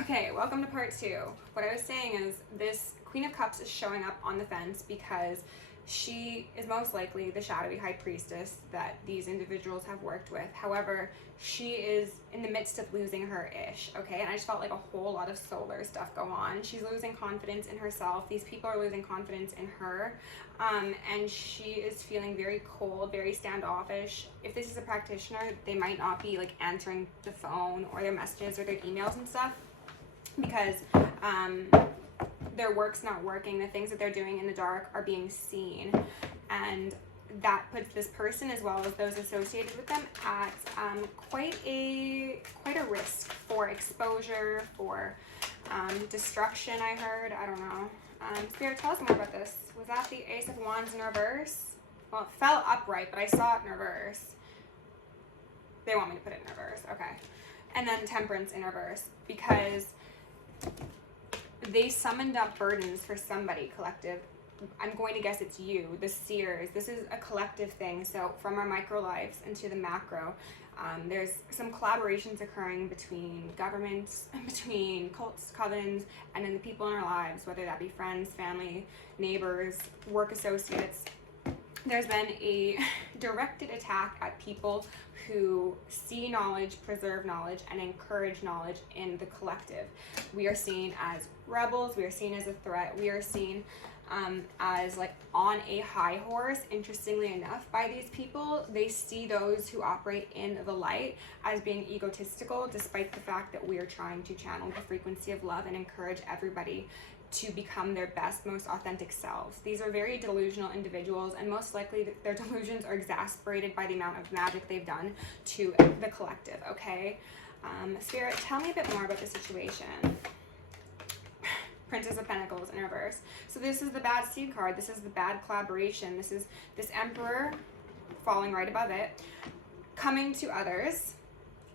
Okay, welcome to part 2. What I was saying is this Queen of Cups is showing up on the fence because she is most likely the shadowy high priestess that these individuals have worked with. However, she is in the midst of losing her ish, okay? And I just felt like a whole lot of solar stuff go on. She's losing confidence in herself. These people are losing confidence in her. And she is feeling very cold, very standoffish. If this is a practitioner, they might not be like answering the phone or their messages or their emails and stuff because their work's not working. The things that they're doing in the dark are being seen, and that puts this person as well as those associated with them at quite a risk for exposure, for destruction. I heard. I don't know. Spirit, tell us more about this. Was that the Ace of Wands in reverse? Well, it fell upright, but I saw it in reverse. They want me to put it in reverse. Okay. And then Temperance in reverse, because they summoned up burdens for somebody, collective. I'm going to guess it's you, the seers. This is a collective thing. So from our micro lives into the macro, there's some collaborations occurring between governments, between cults, covens, and then the people in our lives, whether that be friends, family, neighbors, work associates. There's been a directed attack at people who see knowledge, preserve knowledge, and encourage knowledge in the collective. We are seen as rebels. We are seen as a threat. We are seen as like on a high horse. Interestingly enough, by these people, they see those who operate in the light as being egotistical, despite the fact that we are trying to channel the frequency of love and encourage everybody to become their best, most authentic selves. These are very delusional individuals, and most likely their delusions are exasperated by the amount of magic they've done to the collective, okay? Spirit, tell me a bit more about the situation. Princess of Pentacles in reverse. So this is the bad seed card. This is the bad collaboration. This is this Emperor falling right above it, coming to others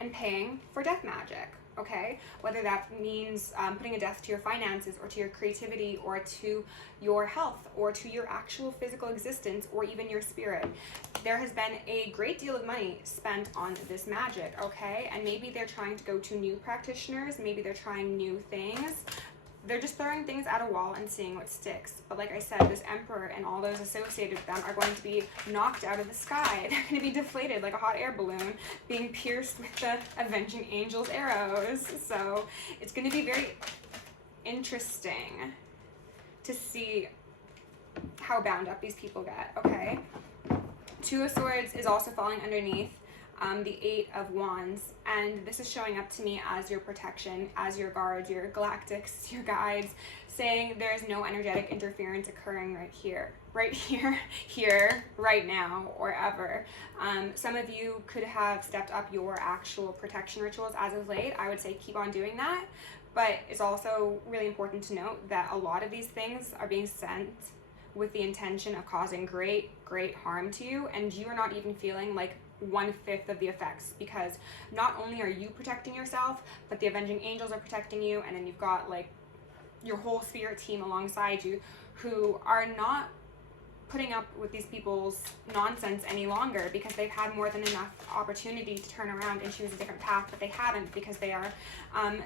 and paying for death magic. Okay, whether that means putting a death to your finances or to your creativity or to your health or to your actual physical existence or even your spirit. There has been a great deal of money spent on this magic, okay? And maybe they're trying to go to new practitioners, maybe they're trying new things. They're just throwing things at a wall and seeing what sticks. But like I said, this Emperor and all those associated with them are going to be knocked out of the sky. They're going to be deflated like a hot air balloon, being pierced with the avenging angel's arrows. So it's going to be very interesting to see how bound up these people get, okay? Two of Swords is also falling underneath the Eight of Wands, and this is showing up to me as your protection, as your guards, your galactics, your guides, saying there's no energetic interference occurring right here, right now, or ever. Some of you could have stepped up your actual protection rituals as of late. I would say keep on doing that, but it's also really important to note that a lot of these things are being sent with the intention of causing great harm to you, and you are not even feeling like 1/5 of the effects, because not only are you protecting yourself, but the avenging angels are protecting you, and then you've got like your whole spirit team alongside you who are not putting up with these people's nonsense any longer, because they've had more than enough opportunity to turn around and choose a different path, but they haven't, because they are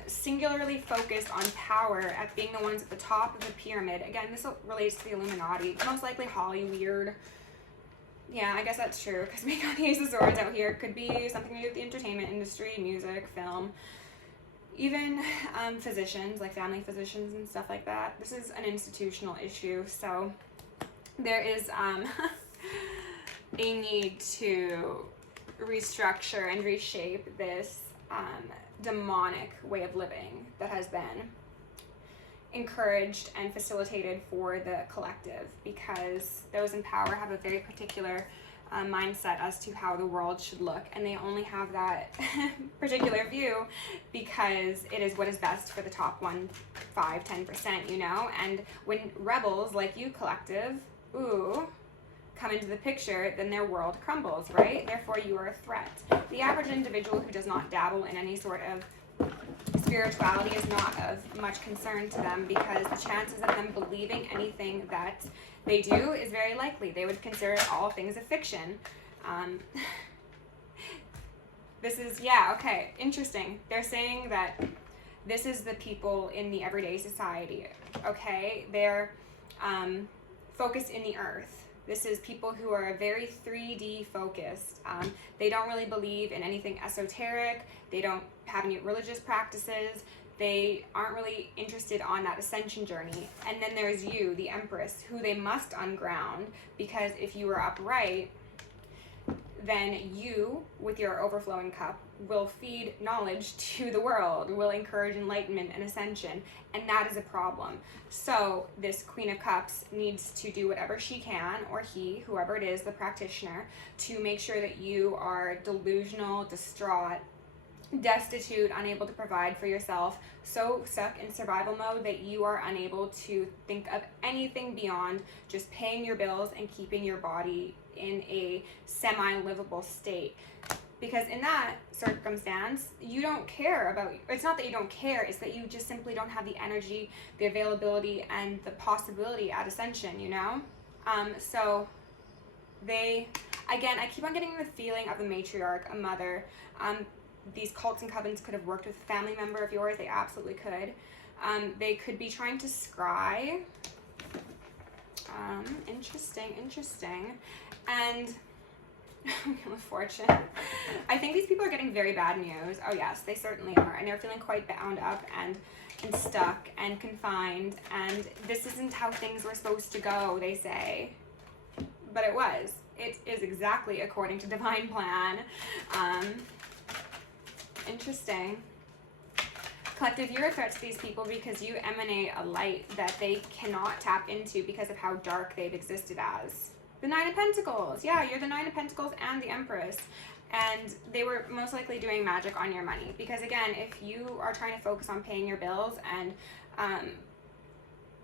singularly focused on power, at being the ones at the top of the pyramid. Again, this relates to the Illuminati, most likely Hollywood. Yeah, I guess that's true, because we got the Ace of Swords out here. It could be something to do with the entertainment industry, music, film, even physicians, like family physicians and stuff like that. This is an institutional issue, so there is a need to restructure and reshape this demonic way of living that has been encouraged and facilitated for the collective, because those in power have a very particular mindset as to how the world should look, and they only have that particular view because it is what is best for the top 1, 5, 10%, you know. And when rebels like you, collective, come into the picture, then their world crumbles, right? Therefore you are a threat. The average individual who does not dabble in any sort of spirituality is not of much concern to them, because the chances of them believing anything that they do is very likely. They would consider all things a fiction. This is, yeah, okay, interesting. They're saying that This is the people in the everyday society, okay? They're focused in the earth. This is people who are very 3D focused. They don't really believe in anything esoteric. They don't have any religious practices. They aren't really interested on that ascension journey. And then there's you, the Empress, who they must unground, because if you are upright, then you, with your overflowing cup, will feed knowledge to the world, will encourage enlightenment and ascension, and that is a problem. So this Queen of Cups needs to do whatever she can, or he, whoever it is, the practitioner, to make sure that you are delusional, distraught, destitute, unable to provide for yourself, so stuck in survival mode that you are unable to think of anything beyond just paying your bills and keeping your body in a semi-livable state. Because in that circumstance, you don't care about, it's not that you don't care, it's that you just simply don't have the energy, the availability, and the possibility at ascension, you know? So they, again, I keep on getting the feeling of a matriarch, a mother. These cults and covens could have worked with a family member of yours. They absolutely could. They could be trying to scry. Interesting. And Wheel of Fortune. I think these people are getting very bad news. Oh yes, they certainly are. And they're feeling quite bound up and stuck and confined. And this isn't how things were supposed to go, they say. But it was. It is exactly according to divine plan. Interesting. Collective, you're a threat to these people because you emanate a light that they cannot tap into because of how dark they've existed as. The Nine of Pentacles. Yeah, you're the Nine of Pentacles and the Empress. And they were most likely doing magic on your money. Because again, if you are trying to focus on paying your bills and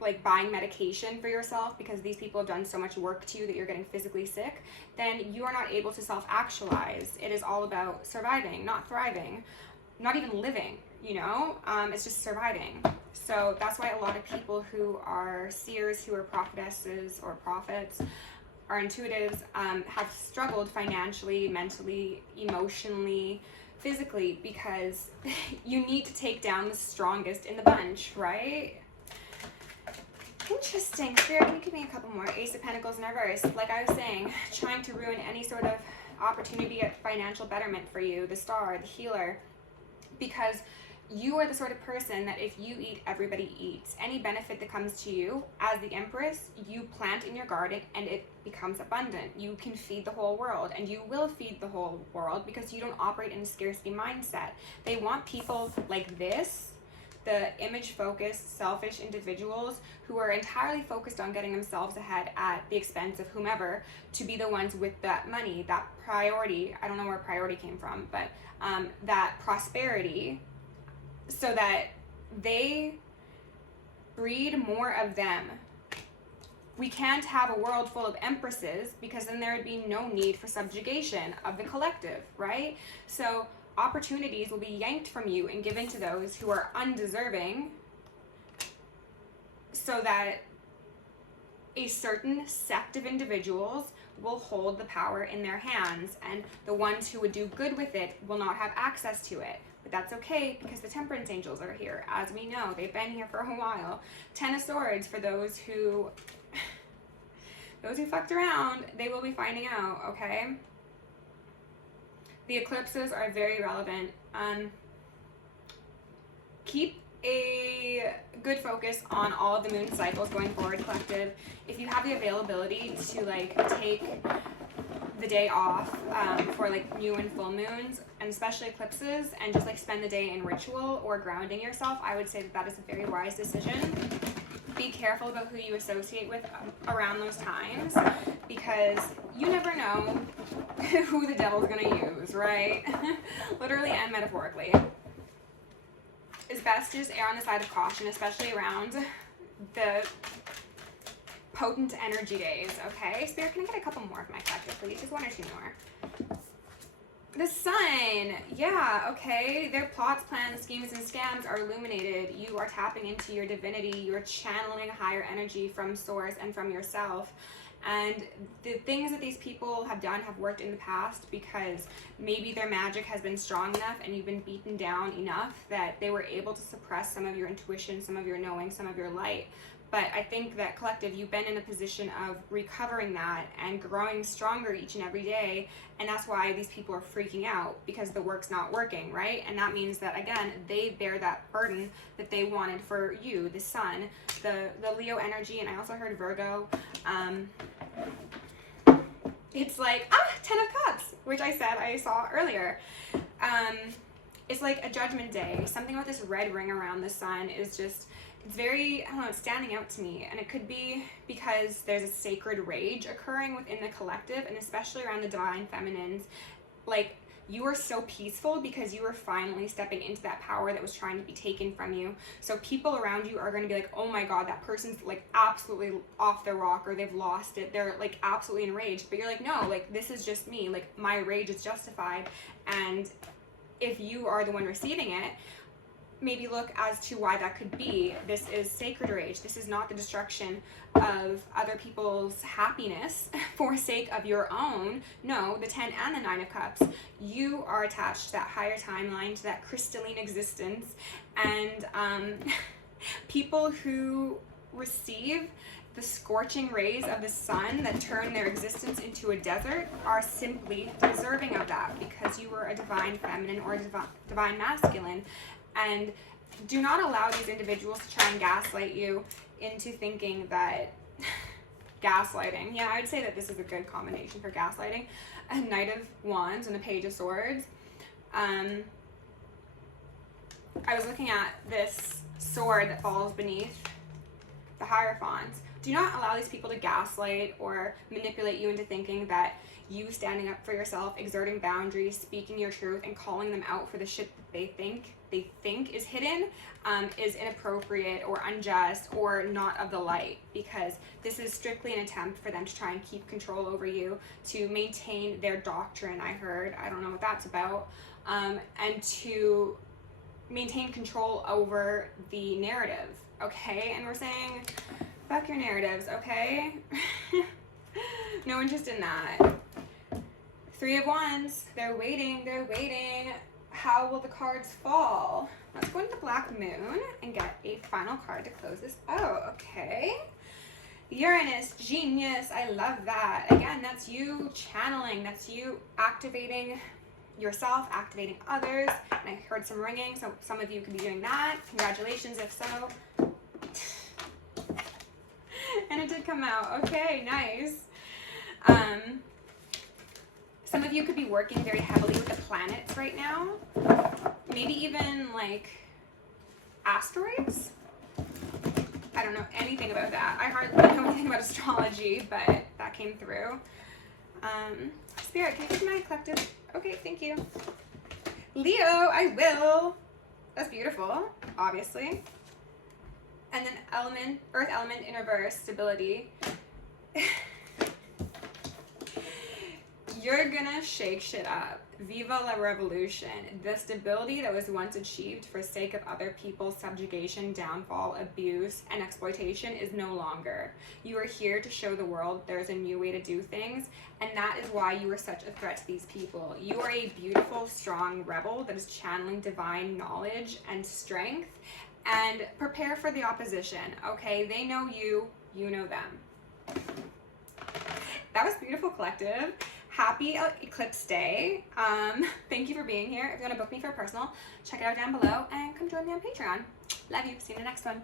like buying medication for yourself because these people have done so much work to you that you're getting physically sick, then you are not able to self-actualize. It is all about surviving, not thriving, not even living, you know? It's just surviving. So that's why a lot of people who are seers, who are prophetesses or prophets, are intuitives, have struggled financially, mentally, emotionally, physically, because you need to take down the strongest in the bunch, right? Interesting. Spirit, can you give me a couple more? Ace of Pentacles in reverse. Like I was saying, trying to ruin any sort of opportunity at financial betterment for you, the Star, the healer, because you are the sort of person that if you eat, everybody eats. Any benefit that comes to you as the Empress, you plant in your garden and it becomes abundant. You can feed the whole world, and you will feed the whole world because you don't operate in a scarcity mindset. They want people like this, the image-focused, selfish individuals who are entirely focused on getting themselves ahead at the expense of whomever, to be the ones with that money, that priority. I don't know where priority came from, but that prosperity, so that they breed more of them. We can't have a world full of empresses because then there would be no need for subjugation of the collective, right? So opportunities will be yanked from you and given to those who are undeserving, so that a certain sect of individuals will hold the power in their hands, and the ones who would do good with it will not have access to it. But that's okay, because the Temperance Angels are here. As we know, they've been here for a while. Ten of Swords for those who fucked around, they will be finding out, okay? The eclipses are very relevant. Keep a good focus on all of the moon cycles going forward, collective. If you have the availability to like take the day off for like new and full moons, and especially eclipses, and just like spend the day in ritual or grounding yourself, I would say that that is a very wise decision. Be careful about who you associate with around those times, because you never know who the devil's gonna use, right? Literally and metaphorically. It's best to just err on the side of caution, especially around the potent energy days, okay? Spirit, can I get a couple more of my collective, please? Just one or two more. The Sun, yeah, okay. Their plots, plans, schemes, and scams are illuminated. You are tapping into your divinity. You are channeling higher energy from source and from yourself. And the things that these people have done have worked in the past because maybe their magic has been strong enough and you've been beaten down enough that they were able to suppress some of your intuition, some of your knowing, some of your light. But I think that collective, you've been in a position of recovering that and growing stronger each and every day. And that's why these people are freaking out, because the work's not working, right? And that means that, again, they bear that burden that they wanted for you, the sun, the Leo energy. And I also heard Virgo. It's like, 10 of Cups, which I said I saw earlier. It's like a judgment day. Something about this red ring around the sun is just, it's very, I don't know, it's standing out to me. And it could be because there's a sacred rage occurring within the collective, and especially around the divine feminines. Like, you are so peaceful because you are finally stepping into that power that was trying to be taken from you. So people around you are going to be like, oh my God, that person's like absolutely off their rocker. They've lost it. They're like absolutely enraged. But you're like, no, like this is just me. Like my rage is justified. And if you are the one receiving it, maybe look as to why that could be. This is sacred rage. This is not the destruction of other people's happiness for sake of your own. No, the 10 and the 9 of Cups, you are attached to that higher timeline, to that crystalline existence. And people who receive the scorching rays of the sun that turn their existence into a desert are simply deserving of that, because you were a divine feminine or a divine masculine. And do not allow these individuals to try and gaslight you into thinking that gaslighting. Yeah, I'd say that this is a good combination for gaslighting. A Knight of Wands and a Page of Swords. I was looking at this sword that falls beneath the Hierophant. Do not allow these people to gaslight or manipulate you into thinking that you standing up for yourself, exerting boundaries, speaking your truth, and calling them out for the shit that they think is hidden is inappropriate or unjust or not of the light, because this is strictly an attempt for them to try and keep control over you, to maintain their doctrine. I don't know what that's about, and to maintain control over the narrative, okay? And we're saying, fuck your narratives, okay? No interest in that. 3 of Wands, they're waiting. How will the cards fall? Let's go into the Black Moon and get a final card to close this out, okay? Uranus, genius, I love that. Again, that's you channeling, that's you activating yourself, activating others. And I heard some ringing, so some of you could be doing that. Congratulations, if so. And it did come out. Okay, nice. Some of you could be working very heavily with the planets right now. Maybe even like asteroids. I don't know anything about that. I hardly know anything about astrology, but that came through. Spirit, can you take my collective? Okay, thank you. Leo, I will. That's beautiful, obviously. And then earth element in reverse, stability. You're gonna shake shit up. Viva la revolution. The stability that was once achieved for sake of other people's subjugation, downfall, abuse, and exploitation is no longer. You are here to show the world there's a new way to do things, and that is why you are such a threat to these people. You are a beautiful, strong rebel that is channeling divine knowledge and strength, and prepare for the opposition, okay? They know you, you know them. That was beautiful, collective. Happy Eclipse Day. Thank you for being here. If you want to book me for a personal, check it out down below and come join me on Patreon. Love you. See you in the next one.